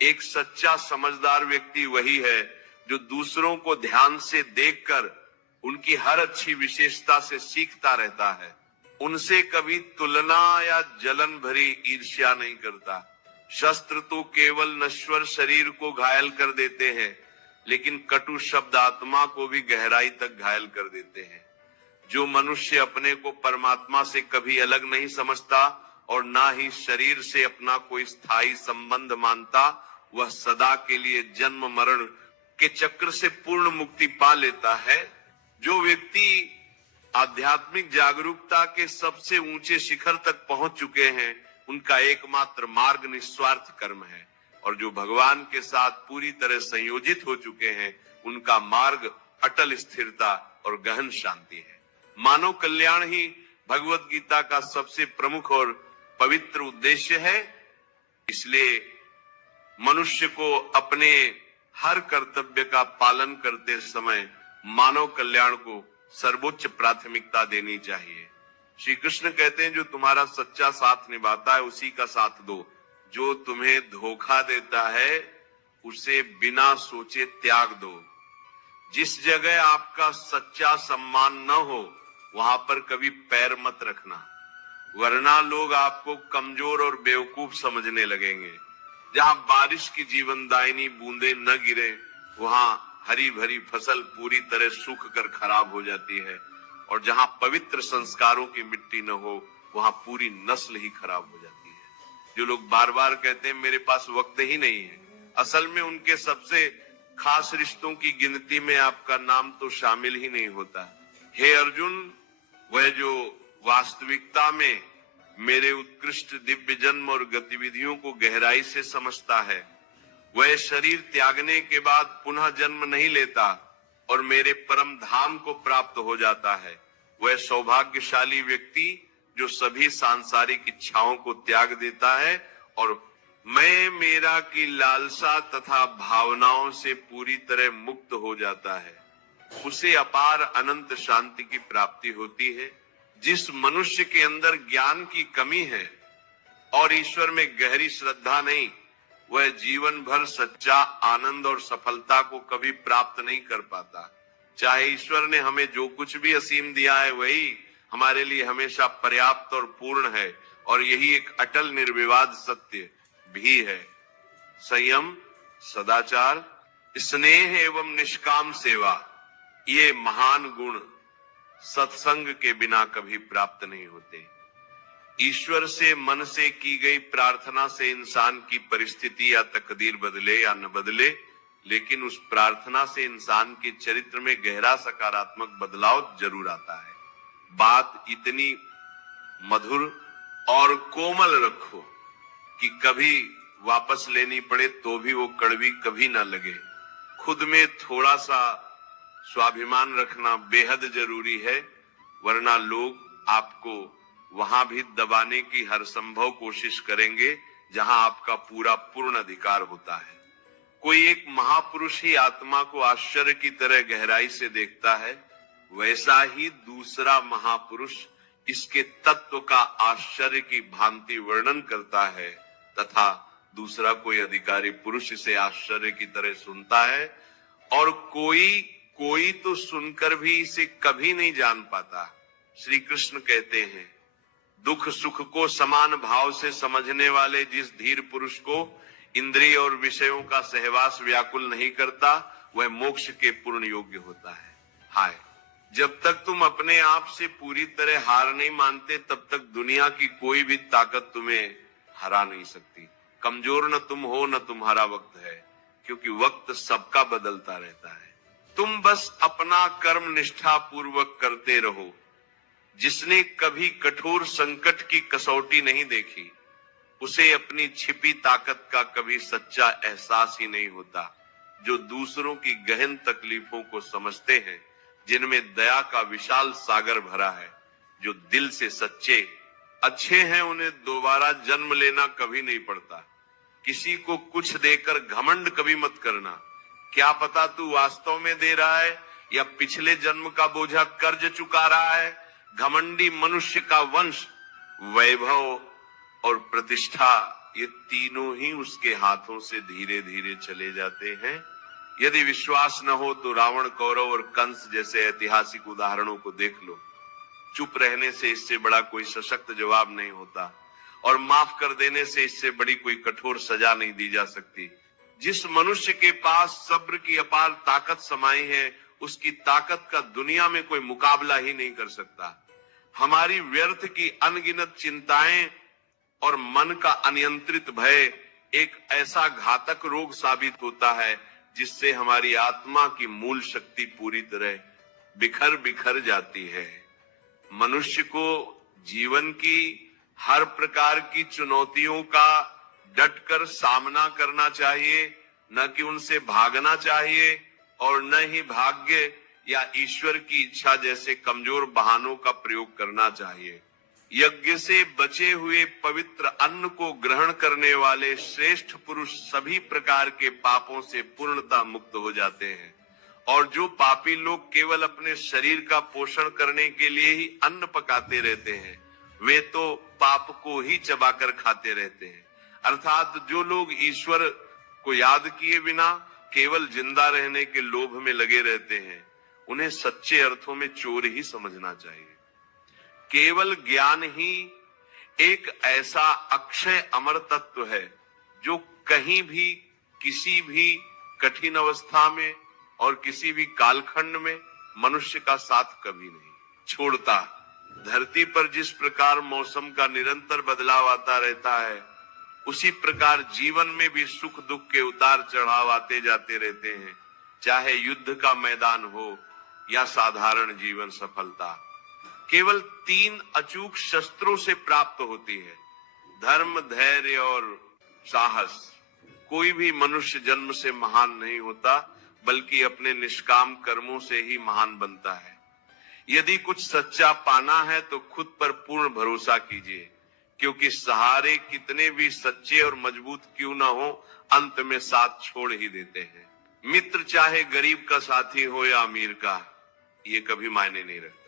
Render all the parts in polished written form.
एक सच्चा समझदार व्यक्ति वही है जो दूसरों को ध्यान से देखकर उनकी हर अच्छी विशेषता से सीखता रहता है, उनसे कभी तुलना या जलन भरी ईर्ष्या नहीं करता। शस्त्र तो केवल नश्वर शरीर को घायल कर देते हैं, लेकिन कटु शब्द आत्मा को भी गहराई तक घायल कर देते हैं। जो मनुष्य अपने को परमात्मा से कभी अलग नहीं समझता और ना ही शरीर से अपना कोई स्थायी संबंध मानता, वह सदा के लिए जन्म मरण के चक्र से पूर्ण मुक्ति पा लेता है। जो व्यक्ति आध्यात्मिक जागरूकता के सबसे ऊंचे शिखर तक पहुंच चुके हैं, उनका एकमात्र मार्ग निस्वार्थ कर्म है, और जो भगवान के साथ पूरी तरह संयोजित हो चुके हैं, उनका मार्ग अटल स्थिरता और गहन शांति है। मानव कल्याण ही भगवत गीता का सबसे प्रमुख और पवित्र उद्देश्य है। इसलिए मनुष्य को अपने हर कर्तव्य का पालन करते समय मानव कल्याण को सर्वोच्च प्राथमिकता देनी चाहिए। श्री कृष्ण कहते हैं, जो तुम्हारा सच्चा साथ निभाता है उसी का साथ दो। जो तुम्हें धोखा देता है उसे बिना सोचे त्याग दो। जिस जगह आपका सच्चा सम्मान न हो वहां पर कभी पैर मत रखना, वरना लोग आपको कमजोर और बेवकूफ समझने लगेंगे। जहां बारिश की जीवनदायिनी बूंदे न गिरे वहां हरी भरी फसल पूरी तरह सूख कर खराब हो जाती है, और जहां पवित्र संस्कारों की मिट्टी न हो वहां पूरी नस्ल ही खराब हो जाती है। जो लोग बार बार कहते हैं मेरे पास वक्त ही नहीं है, असल में उनके सबसे खास रिश्तों की गिनती में आपका नाम तो शामिल ही नहीं होता। हे अर्जुन, वह जो वास्तविकता में मेरे उत्कृष्ट दिव्य जन्म और गतिविधियों को गहराई से समझता है, वह शरीर त्यागने के बाद पुनः जन्म नहीं लेता और मेरे परम धाम को प्राप्त हो जाता है। वह सौभाग्यशाली व्यक्ति जो सभी सांसारिक इच्छाओं को त्याग देता है और मैं मेरा की लालसा तथा भावनाओं से पूरी तरह मुक्त हो जाता है, उसे अपार अनंत शांति की प्राप्ति होती है। जिस मनुष्य के अंदर ज्ञान की कमी है और ईश्वर में गहरी श्रद्धा नहीं, वह जीवन भर सच्चा आनंद और सफलता को कभी प्राप्त नहीं कर पाता। चाहे ईश्वर ने हमें जो कुछ भी असीम दिया है वही हमारे लिए हमेशा पर्याप्त और पूर्ण है, और यही एक अटल निर्विवाद सत्य भी है। संयम, सदाचार, स्नेह एवं निष्काम सेवा, ये महान गुण सत्संग के बिना कभी प्राप्त नहीं होते। ईश्वर से मन से की गई प्रार्थना से इंसान की परिस्थिति या तकदीर बदले या न बदले, लेकिन उस प्रार्थना से इंसान के चरित्र में गहरा सकारात्मक बदलाव जरूर आता है। बात इतनी मधुर और कोमल रखो कि कभी वापस लेनी पड़े तो भी वो कड़वी कभी ना लगे। खुद में थोड़ा सा स्वाभिमान रखना बेहद जरूरी है, वरना लोग आपको वहां भी दबाने की हर संभव कोशिश करेंगे जहां आपका पूरा पूर्ण अधिकार होता है। कोई एक महापुरुष ही आत्मा को आश्चर्य की तरह गहराई से देखता है, वैसा ही दूसरा महापुरुष इसके तत्व का आश्चर्य की भांति वर्णन करता है, तथा दूसरा कोई अधिकारी पुरुष इसे आश्चर्य की तरह सुनता है, और कोई तो सुनकर भी इसे कभी नहीं जान पाता। श्री कृष्ण कहते हैं, दुख सुख को समान भाव से समझने वाले जिस धीर पुरुष को इंद्रिय और विषयों का सहवास व्याकुल नहीं करता, वह मोक्ष के पूर्ण योग्य होता है। हाय, जब तक तुम अपने आप से पूरी तरह हार नहीं मानते, तब तक दुनिया की कोई भी ताकत तुम्हें हरा नहीं सकती। कमजोर न तुम हो न तुम्हारा वक्त है, क्योंकि वक्त सबका बदलता रहता है। तुम बस अपना कर्म निष्ठा पूर्वक करते रहो। जिसने कभी कठोर संकट की कसौटी नहीं देखी, उसे अपनी छिपी ताकत का कभी सच्चा एहसास ही नहीं होता। जो दूसरों की गहन तकलीफों को समझते हैं, जिनमें दया का विशाल सागर भरा है, जो दिल से सच्चे अच्छे हैं, उन्हें दोबारा जन्म लेना कभी नहीं पड़ता। किसी को कुछ देकर घमंड कभी मत करना। क्या पता तू वास्तव में दे रहा है या पिछले जन्म का बोझा कर्ज चुका रहा है। घमंडी मनुष्य का वंश वैभव और प्रतिष्ठा ये तीनों ही उसके हाथों से धीरे धीरे चले जाते हैं। यदि विश्वास न हो तो रावण, कौरव और कंस जैसे ऐतिहासिक उदाहरणों को देख लो। चुप रहने से इससे बड़ा कोई सशक्त जवाब नहीं होता और माफ कर देने से इससे बड़ी कोई कठोर सजा नहीं दी जा सकती। जिस मनुष्य के पास सब्र की अपार ताकत समाई है, उसकी ताकत का दुनिया में कोई मुकाबला ही नहीं कर सकता। हमारी व्यर्थ की अनगिनत चिंताएं और मन का अनियंत्रित भय एक ऐसा घातक रोग साबित होता है जिससे हमारी आत्मा की मूल शक्ति पूरी तरह बिखर बिखर जाती है। मनुष्य को जीवन की हर प्रकार की चुनौतियों का डटकर सामना करना चाहिए, न कि उनसे भागना चाहिए और न ही भाग्य या ईश्वर की इच्छा जैसे कमजोर बहानों का प्रयोग करना चाहिए। यज्ञ से बचे हुए पवित्र अन्न को ग्रहण करने वाले श्रेष्ठ पुरुष सभी प्रकार के पापों से पूर्णतः मुक्त हो जाते हैं और जो पापी लोग केवल अपने शरीर का पोषण करने के लिए ही अन्न पकाते रहते हैं, वे तो पाप को ही चबाकर खाते रहते हैं। अर्थात जो लोग ईश्वर को याद किए बिना केवल जिंदा रहने के लोभ में लगे रहते हैं, उन्हें सच्चे अर्थों में चोर ही समझना चाहिए। केवल ज्ञान ही एक ऐसा अक्षय अमर तत्व है जो कहीं भी, किसी भी कठिन अवस्था में और किसी भी कालखंड में मनुष्य का साथ कभी नहीं छोड़ता। धरती पर जिस प्रकार मौसम का निरंतर बदलाव आता रहता है, उसी प्रकार जीवन में भी सुख दुख के उतार चढ़ाव आते जाते रहते हैं, चाहे युद्ध का मैदान हो या साधारण जीवन सफलता। केवल 3 अचूक शस्त्रों से प्राप्त होती है, धर्म, धैर्य और साहस। कोई भी मनुष्य जन्म से महान नहीं होता, बल्कि अपने निष्काम कर्मों से ही महान बनता है। यदि कुछ सच्चा पाना है तो खुद पर पूर्ण भरोसा कीजिए, क्योंकि सहारे कितने भी सच्चे और मजबूत क्यों ना हो, अंत में साथ छोड़ ही देते हैं। मित्र चाहे गरीब का साथी हो या अमीर का, ये कभी मायने नहीं रखता,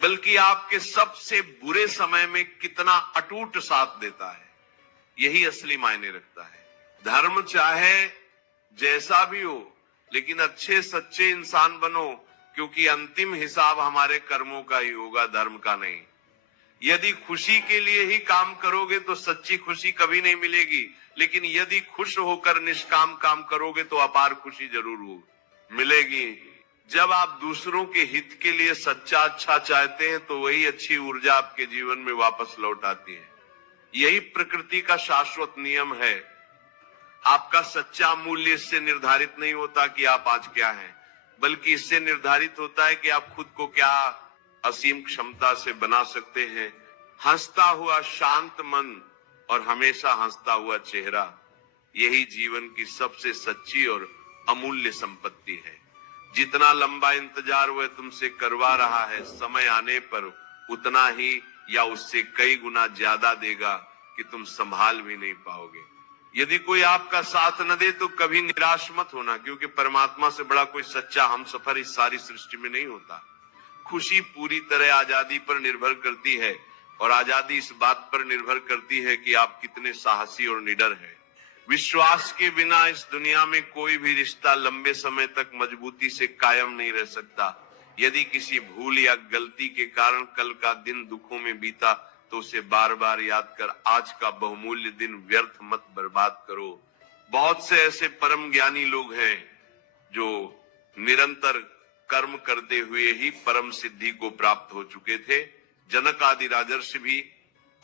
बल्कि आपके सबसे बुरे समय में कितना अटूट साथ देता है, यही असली मायने रखता है। धर्म चाहे जैसा भी हो, लेकिन अच्छे सच्चे इंसान बनो, क्योंकि अंतिम हिसाब हमारे कर्मों का ही होगा, धर्म का नहीं। यदि खुशी के लिए ही काम करोगे तो सच्ची खुशी कभी नहीं मिलेगी, लेकिन यदि खुश होकर निष्काम काम करोगे तो अपार खुशी जरूर मिलेगी। जब आप दूसरों के हित के लिए सच्चा अच्छा चाहते हैं तो वही अच्छी ऊर्जा आपके जीवन में वापस लौट आती है। यही प्रकृति का शाश्वत नियम है। आपका सच्चा मूल्य इससे निर्धारित नहीं होता कि आप आज क्या हैं, बल्कि इससे निर्धारित होता है कि आप खुद को क्या असीम क्षमता से बना सकते हैं। हंसता हुआ शांत मन और हमेशा हंसता हुआ चेहरा, यही जीवन की सबसे सच्ची और अमूल्य संपत्ति है। जितना लंबा इंतजार वह तुमसे करवा रहा है, समय आने पर उतना ही या उससे कई गुना ज्यादा देगा कि तुम संभाल भी नहीं पाओगे। यदि कोई आपका साथ न दे तो कभी निराश मत होना, क्योंकि परमात्मा से बड़ा कोई सच्चा हमसफर इस सारी सृष्टि में नहीं होता। खुशी पूरी तरह आजादी पर निर्भर करती है और आजादी इस बात पर निर्भर करती है कि आप कितने साहसी और निडर हैं। विश्वास के बिना इस दुनिया में कोई भी रिश्ता लंबे समय तक मजबूती से कायम नहीं रह सकता। यदि किसी भूल या गलती के कारण कल का दिन दुखों में बीता तो उसे बार बार याद कर आज का बहुमूल्य दिन व्यर्थ मत बर्बाद करो। बहुत से ऐसे परम ज्ञानी लोग हैं जो निरंतर कर्म करते हुए ही परम सिद्धि को प्राप्त हो चुके थे। जनक आदि राजर्षि भी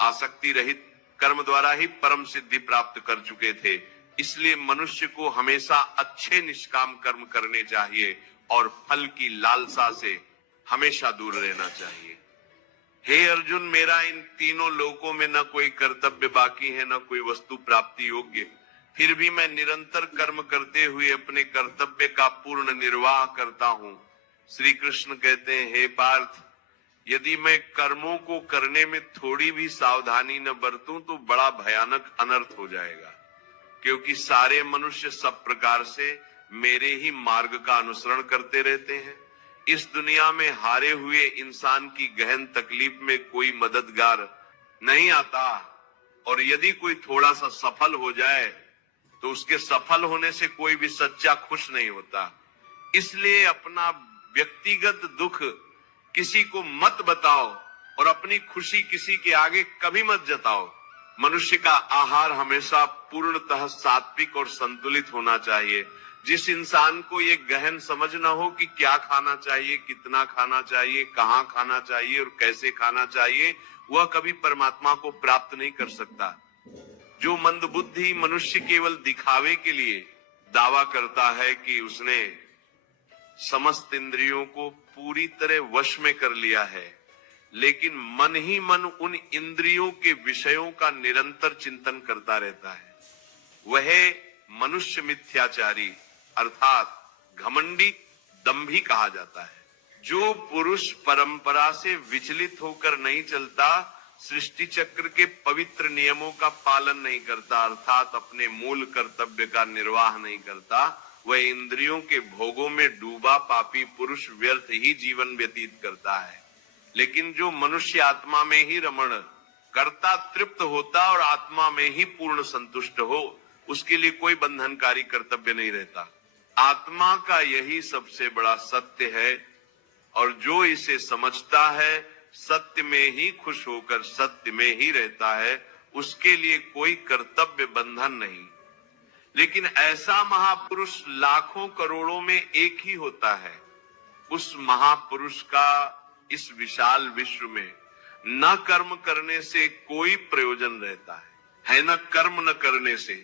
आसक्ति रहित कर्म द्वारा ही परम सिद्धि प्राप्त कर चुके थे। इसलिए मनुष्य को हमेशा अच्छे निष्काम कर्म करने चाहिए और फल की लालसा से हमेशा दूर रहना चाहिए। हे अर्जुन, मेरा इन तीनों लोकों में न कोई कर्तव्य बाकी है, न कोई वस्तु प्राप्ति योग्य। फिर भी मैं निरंतर कर्म करते हुए अपने कर्तव्य का पूर्ण निर्वाह करता हूँ। श्री कृष्ण कहते हैं, हे पार्थ, यदि मैं कर्मों को करने में थोड़ी भी सावधानी न बरतूं तो बड़ा भयानक अनर्थ हो जाएगा, क्योंकि सारे मनुष्य सब प्रकार से मेरे ही मार्ग का अनुसरण करते रहते हैं। इस दुनिया में हारे हुए इंसान की गहन तकलीफ में कोई मददगार नहीं आता और यदि कोई थोड़ा सा सफल हो जाए तो उसके सफल होने से कोई भी सच्चा खुश नहीं होता। इसलिए अपना व्यक्तिगत दुख किसी को मत बताओ और अपनी खुशी किसी के आगे कभी मत जताओ। मनुष्य का आहार हमेशा पूर्णतः सात्विक और संतुलित होना चाहिए। जिस इंसान को ये गहन समझ न हो कि क्या खाना चाहिए, कितना खाना चाहिए, कहाँ खाना चाहिए और कैसे खाना चाहिए, वह कभी परमात्मा को प्राप्त नहीं कर सकता। जो मंदबुद्धि मनुष्य केवल दिखावे के लिए दावा करता है कि उसने समस्त इंद्रियों को पूरी तरह वश में कर लिया है, लेकिन मन ही मन उन इंद्रियों के विषयों का निरंतर चिंतन करता रहता है, वह मनुष्य मिथ्याचारी अर्थात घमंडी दंभी कहा जाता है। जो पुरुष परंपरा से विचलित होकर नहीं चलता, सृष्टि चक्र के पवित्र नियमों का पालन नहीं करता अर्थात अपने मूल कर्तव्य का निर्वाह नहीं करता, वह इंद्रियों के भोगों में डूबा पापी पुरुष व्यर्थ ही जीवन व्यतीत करता है। लेकिन जो मनुष्य आत्मा में ही रमण करता तृप्त होता और आत्मा में ही पूर्ण संतुष्ट हो, उसके लिए कोई बंधनकारी कर्तव्य नहीं रहता। आत्मा का यही सबसे बड़ा सत्य है और जो इसे समझता है, सत्य में ही खुश होकर सत्य में ही रहता है, उसके लिए कोई कर्तव्य बंधन नहीं। लेकिन ऐसा महापुरुष लाखों करोड़ों में एक ही होता है। उस महापुरुष का इस विशाल विश्व में न कर्म करने से कोई प्रयोजन रहता है न कर्म न करने से।